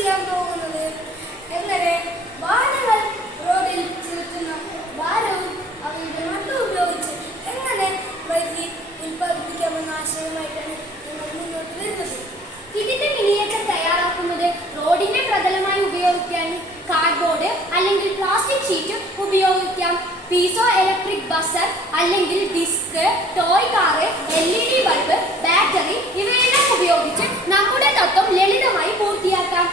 ചെയ്യാൻ പോകുന്നത് എങ്ങനെ വാഹനങ്ങൾ റോഡിൽ ചുമത്തുന്ന ഭാരവും അവയുടെ മർദ്ദവും ഉപയോഗിച്ച് എങ്ങനെ വൈദ്യുതി ഉൽപ്പാദിപ്പിക്കാമെന്ന ആശയമായിട്ടാണ് ഞങ്ങൾ മുന്നോട്ട് വരുന്നത്. ഇതിന്റെ മിനിയേച്ചർ തയ്യാറാക്കുന്നത് റോഡിനെ പ്രതലമായി ഉപയോഗിക്കാൻ കാർഡ്ബോർഡ് അല്ലെങ്കിൽ പ്ലാസ്റ്റിക് ഷീറ്റ് ഉപയോഗിക്കാം. പീസോ ഇലക്ട്രിക് ബസർ അല്ലെങ്കിൽ disc, toy car, LED bulb, battery ഇവയെല്ലാം ഉപയോഗിച്ച് നമ്മുടെ തത്വം ലളിതമായി പൂർത്തിയാക്കാം.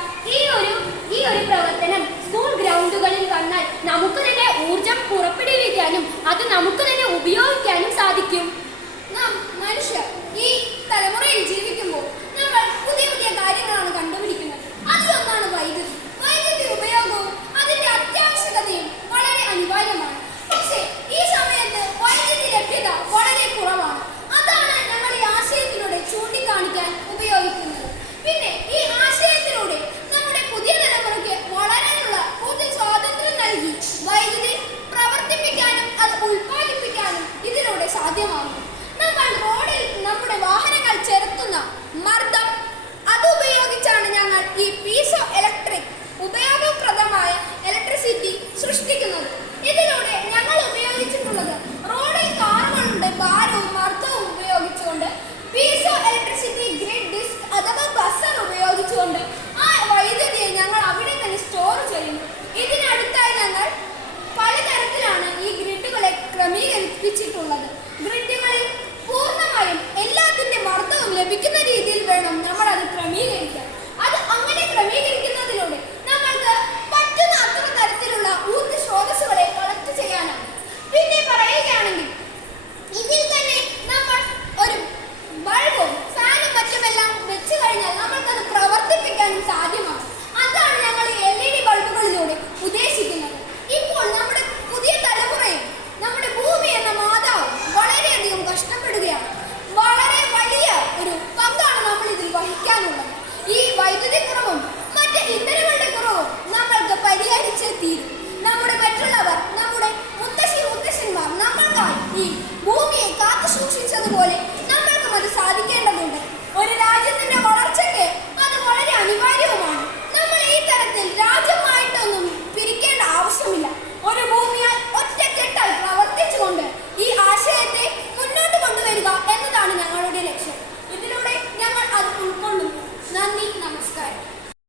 ഈ ഒരു പ്രവർത്തനം സ്കൂൾ ഗ്രൗണ്ടുകളിൽ വന്നാൽ നമുക്ക് തന്നെ ഊർജം പുറപ്പെടുവിക്കാനും അത് നമുക്ക് തന്നെ ഉപയോഗിക്കാനും സാധിക്കും. നാം മനുഷ്യർ ഈ തലമുറയിൽ ജീവിക്കുമ്പോൾ നമ്മൾ പുതിയ പുതിയ കാര്യങ്ങളാണ് കണ്ടുപിടിക്കുന്നത്. അതിലൊന്നാണ് വൈദ്യുതി. വൈദ്യുതി ഉപയോഗവും അതിന്റെ അത്യാവശ്യകതയും വളരെ അനിവാര്യമാണ്. പക്ഷേ ഈ സമയത്ത് വൈദ്യുതി ലഭ്യത വളരെ കുറവാണ്. അതാണ് ഞങ്ങൾ ഈ ആശയത്തിലൂടെ ചൂണ്ടിക്കാണിക്കാൻ ഉപയോഗിക്കുന്നത്. പിന്നെ ഈ ആശയത്തിലൂടെ നമ്മുടെ പുതിയ തലമുറയ്ക്ക് വളരാനുള്ള കൂടുതൽ സ്വാതന്ത്ര്യം നൽകി വൈദ്യുതി പ്രവർത്തിപ്പിക്കാനും അത് ഉൽപ്പാദിപ്പിക്കാനും ഇതിലൂടെ സാധ്യമാകും. നമ്മൾ റോഡിൽ നമ്മുടെ വാഹനങ്ങൾ ചെലുത്തുന്ന മർദ്ദം അതുപയോഗിച്ചാണ് ഞങ്ങൾ ഈ പീസോ ഇലക്ട്രിക് ഉപയോഗപ്രദമായ ഇലക്ട്രിസിറ്റി സൃഷ്ടിക്കുന്നത്. ഇതിലൂടെ ഞങ്ങൾ ഉപയോഗിച്ചിട്ടുള്ളത് റോഡിൽ കാറുകളുടെ ഭാരവും മർദ്ദവും ഉപയോഗിച്ചുകൊണ്ട് പീസോ ഇലക്ട്രിസിറ്റി ഗ്രിഡ് ഡിസ്ക് അഥവാ ബസർ ഉപയോഗിച്ചുകൊണ്ട് ആ വൈദ്യുതിയെ ഞങ്ങൾ അവിടെ തന്നെ സ്റ്റോർ ചെയ്യുന്നു. ഇതിനടുത്തായി ഞങ്ങൾ പലതരത്തിലാണ് ഈ ഗ്രിഡുകളെ ക്രമീകരിപ്പിച്ചിട്ടുള്ളത്. ഗ്രിഡുകളിൽ പൂർണ്ണമായും എല്ലാത്തിന്റെ മർദ്ദവും ലഭിക്കുന്ന രീതിയിൽ വേണം നമ്മൾ അത് ക്രമീകരിക്കാൻ.